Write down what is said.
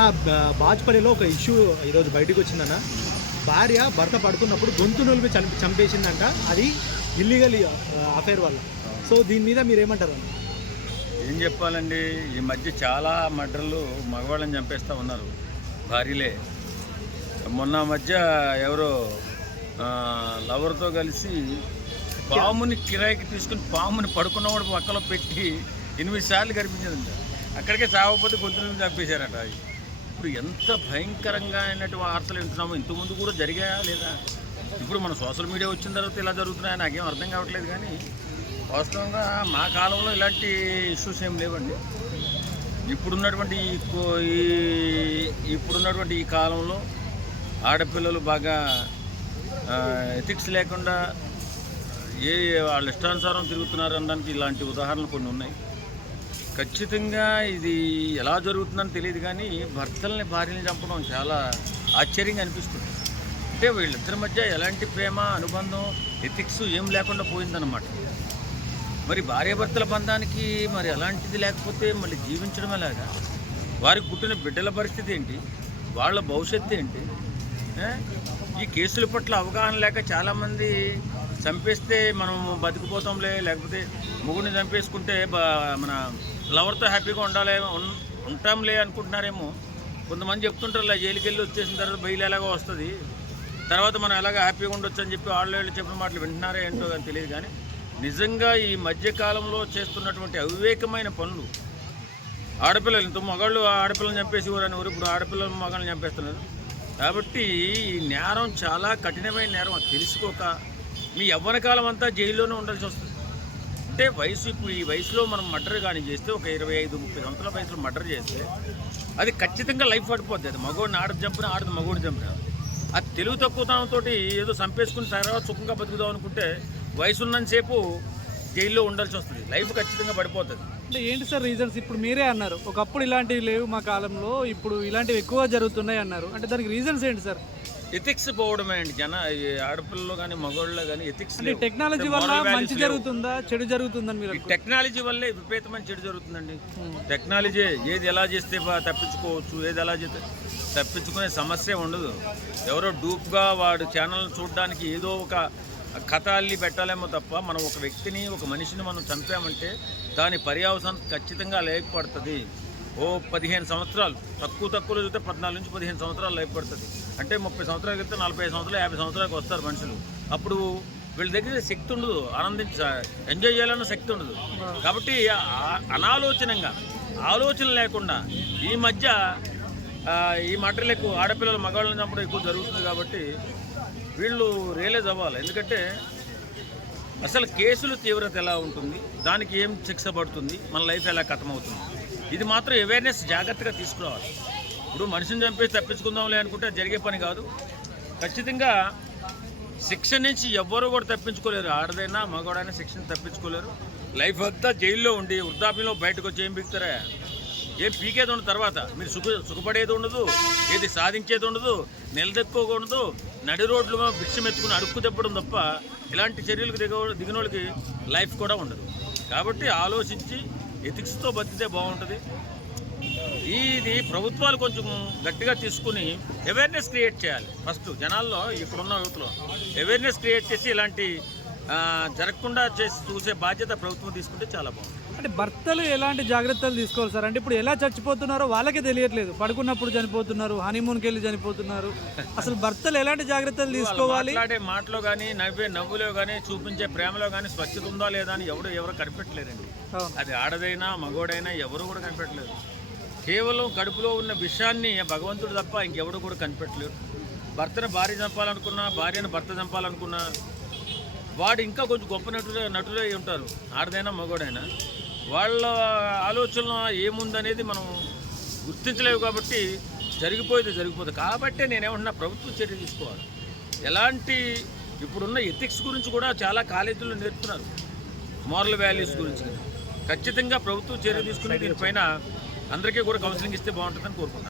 అన్న బాజ్పల్లిలో ఒక ఇష్యూ ఈరోజు బయటకు వచ్చిందన్న. భార్య భర్త పడుకున్నప్పుడు గొంతు నొలిపి చంపి చంపేసిందంట. అది ఇల్లీగల్ అఫైర్ వల్ల. సో దీని మీద మీరు ఏమంటారు ఏం చెప్పాలండి ఈ మధ్య చాలా మర్డర్లు మగవాళ్ళని చంపేస్తూ ఉన్నారు భార్యలే. మొన్న మధ్య ఎవరో లవర్తో కలిసి పాముని కిరాయికి తీసుకుని పాముని పడుకున్నవాడు పక్కలో పెట్టి ఎనిమిది సార్లు కనిపించిందంట. అక్కడికే చావకపోతే గొంతులు చంపేశారట ఇప్పుడు ఎంత భయంకరంగా అయినటువంటి వార్తలు వింటున్నామో ఇంతకుముందు కూడా జరిగాయా లేదా? ఇప్పుడు మన సోషల్ మీడియా వచ్చిన తర్వాత ఇలా జరుగుతున్నాయని నాకేం అర్థం కావట్లేదు కానీ వాస్తవంగా మా కాలంలో ఇలాంటి ఇష్యూస్ ఏం లేవండి. ఇప్పుడున్నటువంటి కో- ఈ ఇప్పుడున్నటువంటి ఈ కాలంలో ఆడపిల్లలు బాగా ఎథిక్స్ లేకుండా ఏ వాళ్ళ ఇష్టానుసారం తిరుగుతున్నారు అనడానికి ఇలాంటి ఉదాహరణలు కొన్ని ఉన్నాయి. ఖచ్చితంగా ఇది ఎలా జరుగుతుందని తెలియదు కానీ భర్తల్ని భార్యని చంపడం చాలా ఆశ్చర్యంగా అనిపిస్తుంది. అంటే వీళ్ళిద్దరి మధ్య ఎలాంటి ప్రేమ అనుబంధం ఎథిక్స్ ఏం లేకుండా పోయిందన్నమాట. మరి భార్యాభర్తల బంధానికి మరి అలాంటిది లేకపోతే మళ్ళీ జీవించడం ఎలాగా వారికి పుట్టిన బిడ్డల పరిస్థితి ఏంటి? వాళ్ళ భవిష్యత్తు ఏంటి? ఈ కేసుల పట్ల అవగాహన లేక చాలామంది చంపేస్తే మనం బతికిపోతాంలే లేకపోతే మొగుడిని చంపేసుకుంటే మన లవర్తో హ్యాపీగా ఉండాలి ఉంటాంలే అనుకుంటున్నారేమో. కొంతమంది చెప్తుంటారు ఇలా జైలుకి వెళ్ళి వచ్చేసిన తర్వాత బయలు ఎలాగో వస్తుంది. తర్వాత మనం ఎలాగ హ్యాపీగా ఉండొచ్చు అని చెప్పి వాళ్ళు వీళ్ళు చెప్పిన మాటలు వింటున్నారా ఏంటో కానీ తెలియదు కానీ నిజంగా ఈ మధ్యకాలంలో చేస్తున్నటువంటి అవివేకమైన పనులు ఆడపిల్లలు ఇంత మగాళ్ళు ఆడపిల్లలు చంపేసి ఊరని ఊరు ఇప్పుడు ఆడపిల్లలు మగాళ్ళని చంపేస్తున్నారు? కాబట్టి ఈ నేరం చాలా కఠినమైన నేరం అది తెలుసుకోక మీ యవ్వన కాలం అంతా జైల్లోనే ఉండాల్సి వస్తుంది. అంటే వయసు ఇప్పుడు ఈ వయసులో మనం మర్డర్ కానీ చేస్తే ఒక ఇరవై ఐదు ముప్పై సంవత్సరాల వయసులో మర్డర్ చేస్తే అది ఖచ్చితంగా లైఫ్ పడిపోద్ది. అది మగోడిని ఆడ చంపిన ఆడది మగోడిని చంపిన అది తెలుగు తక్కువతనంతో ఏదో చంపేసుకుని తర్వాత సుఖంగా బతుకుదాం అనుకుంటే వయసు ఉన్నంతసేపు జైల్లో ఉండాల్సి వస్తుంది. లైఫ్ ఖచ్చితంగా పడిపోతుంది. అంటే ఏంటి సార్ రీజన్స్ ఇప్పుడు మీరే అన్నారు. ఒకప్పుడు ఇలాంటివి లేవు మా కాలంలో ఇప్పుడు ఇలాంటివి ఎక్కువ జరుగుతున్నాయి అన్నారు. అంటే దానికి రీజన్స్ ఏంటి సార్? ఎథిక్స్ పోవడమే అండి. జన ఆడపిల్లలు కానీ మగవాళ్ళు కానీ ఎథిక్స్ అంటే టెక్నాలజీ వల్ల మంచి జరుగుతుందా చెడు జరుగుతుందని మీరు టెక్నాలజీ వల్లే విపరీతమైన చెడు జరుగుతుందండి. టెక్నాలజీ ఏది ఎలా చేస్తే తప్పించుకోవచ్చు ఏది ఎలా చేస్తే తప్పించుకునే సమస్య ఉండదు. ఎవరో డూప్గా వాడు ఛానల్ చూడడానికి ఏదో ఒక కథ అల్లి పెట్టాలేమో తప్ప మనం ఒక వ్యక్తిని ఒక మనిషిని మనం చంపామంటే దాని పర్యావసనం ఖచ్చితంగా లేకపోతుంది ఓ పదిహేను సంవత్సరాలు తక్కువ తక్కువలో చూస్తే పద్నాలుగు నుంచి పదిహేను సంవత్సరాలు లేకపడుతుంది అంటే ముప్పై సంవత్సరాలు వెళ్తే నలభై సంవత్సరాలు యాభై సంవత్సరాలకు వస్తారు మనుషులు. అప్పుడు వీళ్ళ దగ్గర శక్తి ఉండదు ఆనందించ ఎంజాయ్ చేయాలన్న శక్తి ఉండదు. కాబట్టి అనాలోచనంగా ఆలోచన లేకుండా ఈ మధ్య ఈ మటర్లు ఎక్కువ. ఆడపిల్లలు మగవాళ్ళని చంపడం ఎక్కువ జరుగుతుంది కాబట్టి వీళ్ళు రియలైజ్ అవ్వాలి. ఎందుకంటే అసలు కేసులు తీవ్రత ఎలా ఉంటుంది? దానికి ఏం శిక్ష పడుతుంది? మన లైఫ్ ఎలా కథమవుతుంది ఇది మాత్రం అవేర్నెస్ జాగ్రత్తగా తీసుకురావాలి. ఇప్పుడు మనిషిని చంపేసి తప్పించుకుందాంలే అనుకుంటే జరిగే పని కాదు. ఖచ్చితంగా శిక్ష నుంచి ఎవ్వరూ కూడా తప్పించుకోలేరు. ఆడదైనా మగవాడైనా శిక్షణ తప్పించుకోలేరు. లైఫ్ అంతా జైల్లో ఉండి వృద్ధాప్యంలో బయటకు వచ్చి ఏం బిగుతారా ఏం పీకేది ఉండదు తర్వాత. మీరు సుఖ సుఖపడేది ఉండదు ఏది సాధించేది ఉండదు నిలదెక్కుకోకూడదు నడి రోడ్లు భిక్షం ఎత్తుకుని అడుక్కు తెప్పడం తప్ప ఇలాంటి చర్యలకు దిగ దిగిన వాళ్ళకి లైఫ్ కూడా ఉండదు. కాబట్టి ఆలోచించి ఎథిక్స్తో బతికితే బాగుంటుంది. ఇది ప్రభుత్వాలు కొంచెం గట్టిగా తీసుకుని అవేర్నెస్ క్రియేట్ చేయాలి. ఫస్ట్ జనాల్లో ఇప్పుడున్న యువతలో అవేర్నెస్ క్రియేట్ చేసి ఇలాంటి జరగకుండా చేసి చూసే బాధ్యత ప్రభుత్వం తీసుకుంటే చాలా బాగుంటుంది. అంటే భర్తలు ఎలాంటి జాగ్రత్తలు తీసుకోవాలి సార్? అంటే ఇప్పుడు ఎలా చచ్చిపోతున్నారో వాళ్ళకే తెలియట్లేదు. పడుకున్నప్పుడు చనిపోతున్నారు హనీమూన్కి వెళ్ళి చనిపోతున్నారు. అసలు భర్తలు ఎలాంటి జాగ్రత్తలు తీసుకోవాలి? మాట్లాడే మాటలో కానీ నవ్వే నవ్వులో కానీ చూపించే ప్రేమలో కానీ స్వచ్ఛత ఉందా లేదా అని ఎవరు ఎవరు కనిపెట్టలేరండి. అవును. అది ఆడదైనా మగోడైనా ఎవరు కూడా కనిపెట్టలేరు కేవలం కడుపులో ఉన్న విషయాన్ని భగవంతుడు తప్ప ఇంకెవడు కూడా కనిపెట్టలేరు. భర్తను భార్య చంపాలనుకున్నా భార్యను భర్త చంపాలనుకున్నా వాడు ఇంకా కొంచెం గొప్ప నటుడు నటులే అయి ఉంటారు. ఆడదైనా మగోడైనా. వాళ్ళ ఆలోచన ఏముందనేది మనం గుర్తించలేవు కాబట్టి జరిగిపోయేది జరిగిపోతుంది కాబట్టే నేనేమంటున్నా ప్రభుత్వం చర్య తీసుకోవాలి. ఎలాంటి ఇప్పుడున్న ఎథిక్స్ గురించి కూడా చాలా కాలేజీల్లో నేర్పుతున్నారు. మోరల్ వాల్యూస్ గురించి. ఖచ్చితంగా ప్రభుత్వం చర్య తీసుకుని దీనిపైన అందరికీ కూడా కౌన్సిలింగ్ ఇస్తే బాగుంటుందని కోరుకుంటున్నాను.